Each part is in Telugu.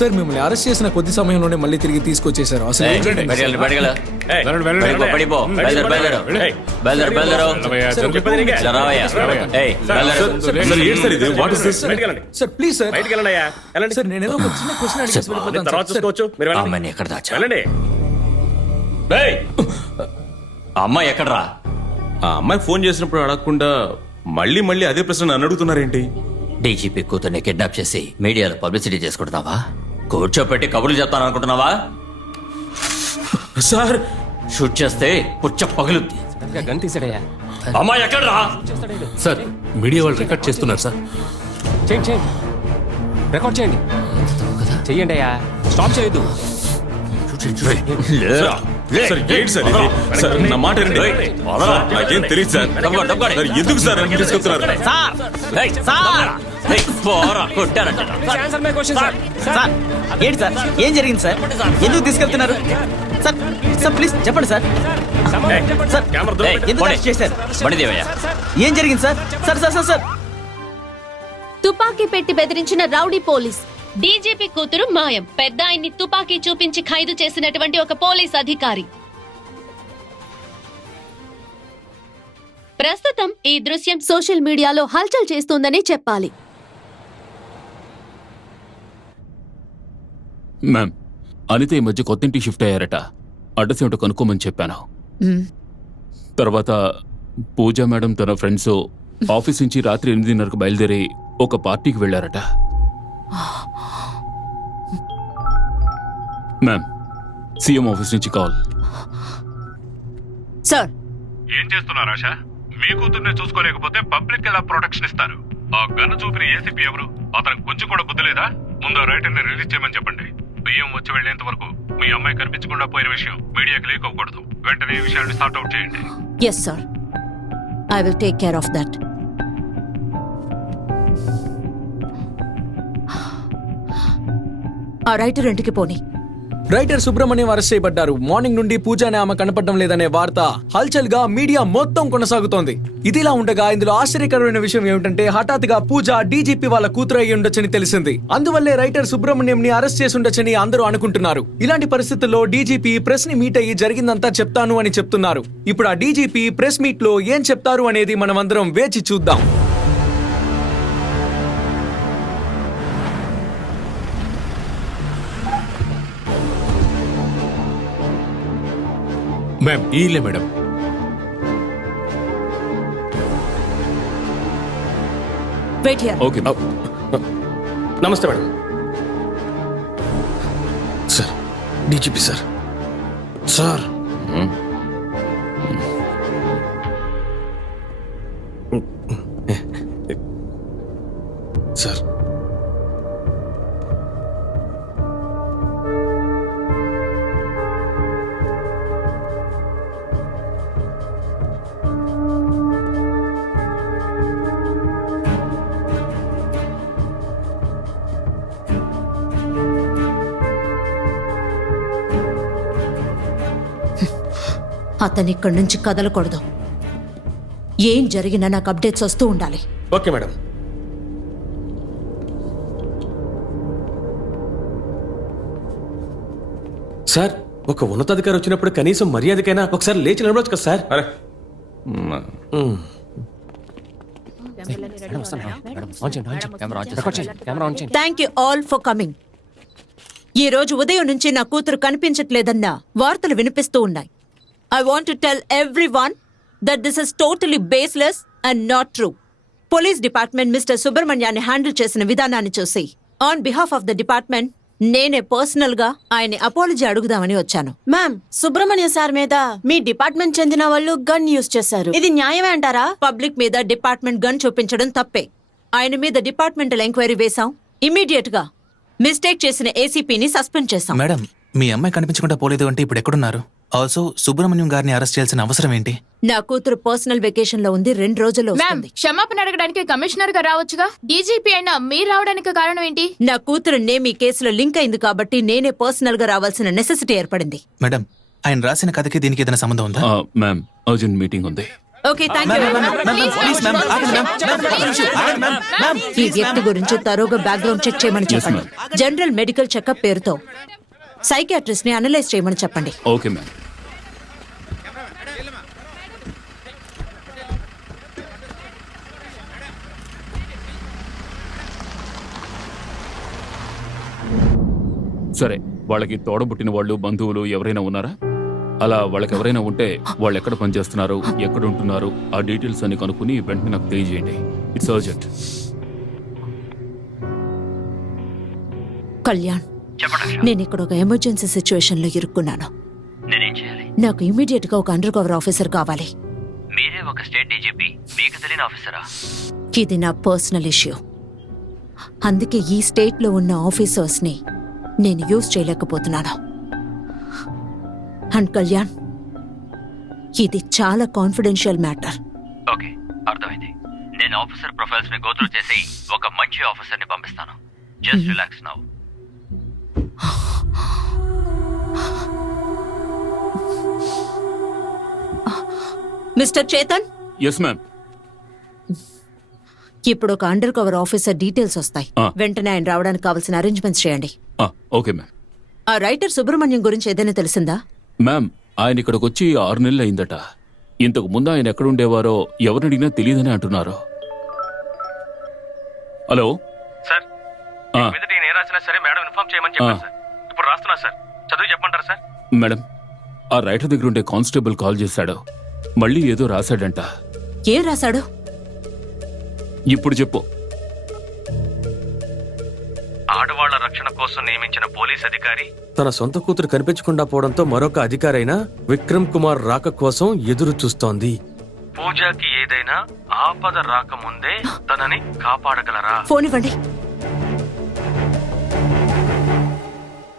సార్ మిమ్మల్ని అరెస్ట్ చేసిన కొద్ది సమయంలోనే మళ్ళీ తిరిగి తీసుకొచ్చేసారు. అసలు ఏం జరిగింది? సార్ ప్లీజ్ సార్ సార్ నేనేదో ఒక చిన్న క్వశ్చన్ అడిగేసి వెళ్ళిపోతాను సార్. అమ్మాయి ఎక్కడరా? ఆ అమ్మాయి ఫోన్ చేసినప్పుడు అడగకుండా మళ్ళీ మళ్ళీ అదే ప్రశ్న నన్ను అడుగుతున్నారేంటి? డీజీపీ కూతుర్ని కిడ్నాప్ చేసి మీడియాలో పబ్లిసిటీ చేసుకుంటున్నావా? కూర్చోపెట్టి కబుర్లు చెప్తాను అనుకుంటున్నావా? సార్ షూట్ చేస్తే పుచ్చ పగులుద్ది. అమ్మాయి ఎక్కడరా? సార్ మీడియా వాళ్ళు రికార్డ్ చేస్తున్నారు సార్. చేయండి రికార్డ్ చేయండి. చెయ్యండి అయ్యా, స్టాప్ చేయొద్దు. సార్ ఏంటి సార్ ఇది? సార్ నా మాట వినండి. నాకేం తెలియదు సార్. సార్ ఎందుకు సార్ నన్ను తీసుకొస్తున్నారు? ఏంటి సార్, ఏం జరిగింది సార్? ఎందుకు తీసుకెళ్తున్నారు సార్? సార్ ప్లీజ్ చెప్పండి సార్. సార్ ఎందుకు అరెస్ట్ చేశారు? ఏం జరిగింది sir? Sir sir sir sir తుపాకీ పెట్టి బెదిరించిన రౌడీ పోలీస్. డీజీపీ కూతురు మాయం. పెద్ద ఆయన్ని తుపాకీ చూపించి ఖైదు చేసినటువంటి ఒక పోలీస్ అధికారి. ప్రస్తుతం ఈ దృశ్యం సోషల్ మీడియాలో హల్చల్ చేస్తోందని చెప్పాలి. మ్యామ్, అనిత ఈ మధ్య కొత్తింటికి షిఫ్ట్ అయ్యారట. అడ్రస్ ఏమిటో కనుక్కోమని చెప్పాను. తర్వాత పూజా మేడం తన ఫ్రెండ్స్ ఆఫీస్ నుంచి రాత్రి 8:30కు బయలుదేరి ఒక పార్టీకి వెళ్లారట. మ్యామ్, సీఎం ఆఫీస్ నుంచి కాల్. సార్ ఏం చేస్తున్నారు ఆశా? మీ కూతుర్ని చూసుకోలేకపోతే పబ్లిక్ ఎలా ప్రొటెక్షన్ ఇస్తారు? ఆ గన్ను చూపిన ఏసీపీ ఎవరు? అతనికి కొంచెం కూడా బుద్ధి లేదా? ముందు రైటర్ ని రిలీజ్ చేయమని చెప్పండి. బియ్యం వచ్చి వెళ్లేంత వరకు మీ అమ్మాయి కనిపించకుండా పోయిన విషయం మీడియాకి లీక్ అవ్వకూడదు. వెంటనే ఈ విషయాన్ని సార్ట్ అవుట్ చేయండి. Yes sir, I will take care of that. ఆ రైటర్ ఇంటికి పోని. రైటర్ సుబ్రహ్మణ్యం అరెస్ట్ చేయబడ్డారు. మార్నింగ్ నుండి పూజానే ఆమె కనపడడం లేదనే వార్త హల్చల్ గా మీడియా మొత్తం కొనసాగుతోంది. ఇదిలా ఉండగా ఇందులో ఆశ్చర్యకరమైన విషయం ఏమిటంటే హఠాత్తుగా పూజ డీజీపీ వాళ్ళ కూతురు అయి ఉండొచ్చని తెలిసింది. అందువల్లే రైటర్ సుబ్రహ్మణ్యం ని అరెస్ట్ చేసి ఉండొచ్చని అందరూ అనుకుంటున్నారు. ఇలాంటి పరిస్థితుల్లో డీజీపీ ప్రెస్ ని మీట్ అయ్యి జరిగిందంతా చెప్తాను అని చెప్తున్నారు. ఇప్పుడు ఆ డీజీపీ ప్రెస్ మీట్ లో ఏం చెప్తారు అనేది మనం అందరం వేచి చూద్దాం. మ్యామ్, ఈలే madam. Wait here. Okay. Namaste madam. Sir DGP sir. Sir sir అతను ఇక్కడి నుంచి కదలకూడదు. ఏం జరిగినా నాకు అప్డేట్స్ వస్తూ ఉండాలి. Okay madam. సార్, ఒక ఉన్నతాధికారి వచ్చినప్పుడు కనీసం మర్యాదకైనా ఒకసారి లేచి నిలబడొచ్చు కదా సార్. అరే thank you all for coming. ఈ రోజు ఉదయం నుంచి నా కూతురు కనిపించట్లేదన్న వార్తలు వినిపిస్తూ ఉన్నాయి. I want to tell everyone that this is totally baseless and not true. Police department Mr. Subramanianni handle చేసిన విధానాన్ని చూసి on behalf of the department నేనే పర్సనల్ గా ఆయన అపాలజీ అడుగుదామని వచ్చాను. మ్యామ్, సుబ్రహ్మణ్య సార్ మీద మీ డిపార్ట్మెంట్ చెందిన వాళ్ళు గన్ యూజ్ చేశారు. ఇది న్యాయమే అంటారా? పబ్లిక్ మీద డిపార్ట్మెంట్ గన్ చూపించడం తప్పే. ఆయన మీద డిపార్ట్మెంటల్ ఎంక్వైరీ వేశాం. ఇమీడియట్ గా మిస్టేక్ చేసిన ఏసీపీని సస్పెండ్ చేశాం. మేడం, మీ అమ్మాయి కనిపించకుండా పోలేదు అంటే ఇప్పుడు ఎక్కడున్నారు? ఆల్సో సుబ్రహ్మణ్యం గారిని అరెస్ట్ చేయాల్సిన అవసరం ఏంటి? నా కూతురు పర్సనల్ వెకేషన్ లో ఉంది. 2 రోజుల్లో వస్తుంది. క్షమాపణ అడగడానికి కమిషనర్ గా రావచ్చుగా. డీజీపీ అయినా మీరు రావడానికి కారణం ఏంటి? నా కూతురు నేమ్ ఈ కేసులో లింక్ అయింది కాబట్టి నేనే పర్సనల్ గా రావాల్సిన నెసెసిటీ ఏర్పడింది. మేడం, ఆయన రాసిన కథకి దీనికి ఏదైనా సంబంధం ఉందా? మ్యామ్, అర్జెంట్ మీటింగ్ ఉంది. Okay thank you. ఈ వ్యక్తి గురించి తరోగా బ్యాక్గ్రౌండ్ చెక్ చేయమని చెప్పండి. జనరల్ మెడికల్ చెకప్ పేరుతో సైకియాట్రిస్ట్ ని అనలైజ్ చేయమని చెప్పండి. Okay ma'am. సరే, వాళ్ళకి తోడబుట్టిన వాళ్ళు బంధువులు ఎవరైనా ఉన్నారా? అలా వాళ్ళకి ఎవరైనా ఉంటే వాళ్ళు ఎక్కడ పనిచేస్తున్నారు, ఎక్కడ ఉంటున్నారు, ఆ డీటెయిల్స్ అన్ని కనుక్కుని వెంటనే నాకు తెలియజేయండి. It's urgent. కళ్యాణ్, నేను ఇక్కడ ఒక ఎమర్జెన్సీ సిచ్యువేషన్ లో ఇరుక్కున్నాను. నేనేం చేయాలి? నాకు ఇమీడియట్ గా ఒక అండర్ కవర్ ఆఫీసర్ కావాలి. మీరే ఒక స్టేట్ డీజీపీ, మీకు తెలియని ఆఫీసరా? ఇది నా పర్సనల్ ఇష్యూ. అందుకే ఈ స్టేట్ లో ఉన్న ఆఫీసర్స్ ని నేను యూజ్ చేయలేకపోతున్నాను. అండ్ కళ్యాణ్, ఇది చాలా కాన్ఫిడెన్షియల్ మ్యాటర్. ఓకే, అర్థమైంది. నేను ఆఫీసర్ ప్రొఫైల్స్ ని గోత్రూ చేసి ఒక మంచి ఆఫీసర్ ని పంపిస్తాను. Just relax now. Mister Chetan, yes ma'am. ఇప్పుడు ఒక అండర్ కవర్ ఆఫీసర్ డీటెయిల్స్ వస్తాయి. ఆ. వెంటనే ఆయన రావడానికి కావాల్సిన అరేంజ్మెంట్స్ చేయండి. Okay ma'am. ఆ రైటర్ సుబ్రహ్మణ్యం గురించి ఏదైనా తెలిసిందా? మ్యామ్, ఆయన ఇక్కడికి వచ్చి 6 నెలలు అయిందట. ఇంతకు ముందు ఆయన ఎక్కడ ఉండేవారో ఎవరిని అడిగినా తెలియదని అంటున్నారు. హలో సార్, ఆ, మీదట ఈయన ఏ రాసినా సరే మేడం ఇన్ఫార్మ్ చేయమని చెప్పారు సార్. ఇప్పుడు రాస్తున్నా సార్, చదువు చెప్పమంటారా సార్? మేడం, ఆ రైటర్ దగ్గర ఉండే కానిస్టేబుల్ కాల్ చేశాడు. మళ్ళీ ఏదో రాశాడంట. ఏం రాశాడు? ఇప్పుడు చెప్పు. ఆడవాళ్ల రక్షణ కోసం నియమించిన పోలీస్ అధికారి తన సొంత కూతురు కనిపించకుండా పోవడంతో మరొక అధికారైన విక్రమ్ కుమార్ రాక కోసం ఎదురు చూస్తోంది. పూజకి ఏదైనా ఆపద రాకముందే తనని కాపాడగలరా? ఫోన్ ఇవ్వండి.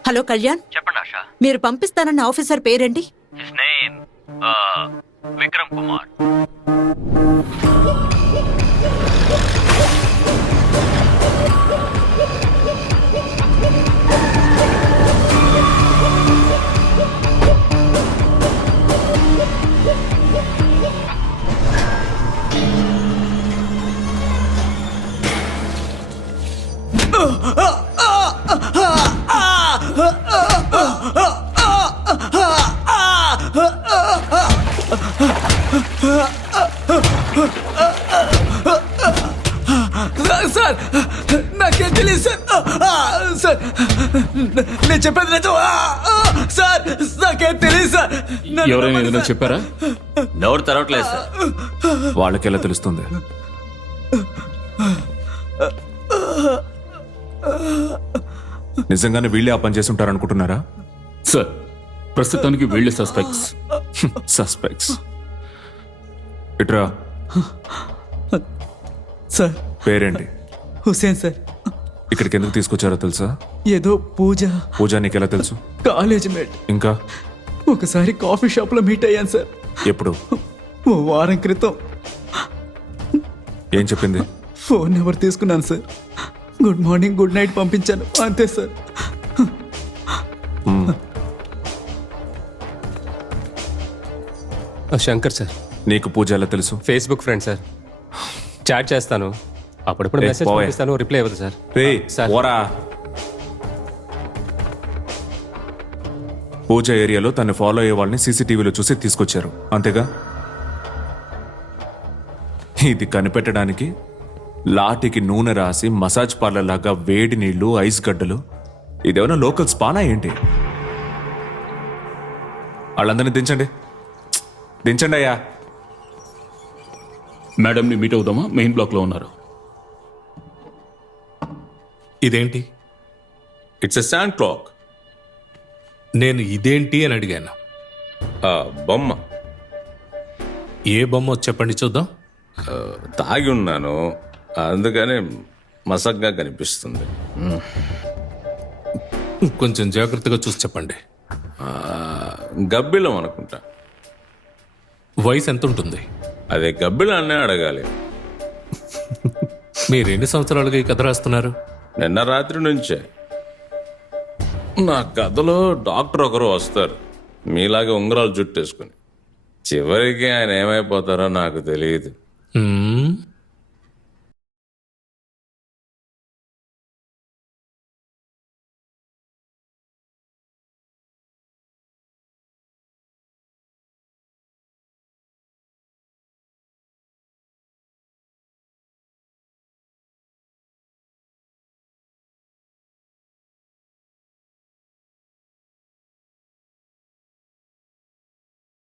హలో కళ్యాణ్, చెప్పండి ఆశా. మీరు పంపిస్తానన్న ఆఫీసర్ పేరేంటి? His name Vikram Kumar. Sir, నాకేం తెలియదు సార్. సార్, నేను చెప్పేది నిజం. సార్, నాకేం తెలియదు సార్. ఎవరైనా ఏదైనా చెప్పారా? నోరు తెరవట్లేదు సార్. వాళ్ళకెలా తెలుస్తుంది? నిజంగానే వీళ్ళే ఆ పని చేసి ఉంటారనుకుంటున్నారా? సార్, ప్రస్తుతానికి వీళ్ళే సస్పెక్ట్స్. సస్పెక్ట్స్. ఇట్రా. సార్, పేరేంటి? హుసేన్ సార్. ఇక్కడికి ఎందుకు తీసుకొచ్చారో తెలుసా? ఏదో పూజ నీకెలా తెలుసు? College mate. ఇంకా ఒకసారి కాఫీ షాప్ లో మీట్ అయ్యాను సార్. ఎప్పుడు? ఓ వారం క్రితం. ఏం చెప్పింది? ఫోన్ నెంబర్ తీసుకున్నాను sir. Good morning, good night పంపించాను, అంతే సార్. శంకర్ సార్. నీకు పూజ ఎలా తెలుసు? Facebook friend sir. చాట్ చేస్తాను, అప్పుడప్పుడు మెసేజ్ పోయే. పంపిస్తాను, రిప్లై ఇవ్వదు సార్. సార్. ఓరా. పూజ ఏరియాలో తను ఫాలో అయ్యే వాళ్ళని సీసీటీవీలో చూసి తీసుకొచ్చారు, అంతేగా? ఇది కనిపెట్టడానికి లాఠీకి నూనె రాసి మసాజ్ పార్లర్ లాగా వేడి నీళ్లు, ఐస్ గడ్డలు, ఇదేమన్నా లోకల్ స్పానా ఏంటి? వాళ్ళందరినీ దించండి, దించండి అయ్యా. మేడంని మీట్ అవుదామా? మెయిన్ బ్లాక్ లో ఉన్నారు. ఇదేంటి? It's a sand clock. నేను ఇదేంటి అని అడిగాను. బొమ్మ. ఏ బొమ్మ చెప్పండి చూద్దాం. తాగి ఉన్నాను, అందుకని మసగ్గా కనిపిస్తుంది. కొంచెం జాగ్రత్తగా చూసి చెప్పండి. గబ్బిలం అనుకుంటా. వయసు ఎంత ఉంటుంది? అదే గబ్బిలాన్నే అడగాలి. మీరు ఎన్ని సంవత్సరాలుగా ఈ కథ రాస్తున్నారు? నిన్న రాత్రి నుంచే. నా కథలో డాక్టర్ ఒకరు వస్తారు, మీలాగే ఉంగరాలు జుట్టేసుకుని. చివరికి ఆయన ఏమైపోతారో నాకు తెలియదు. మ్మ్.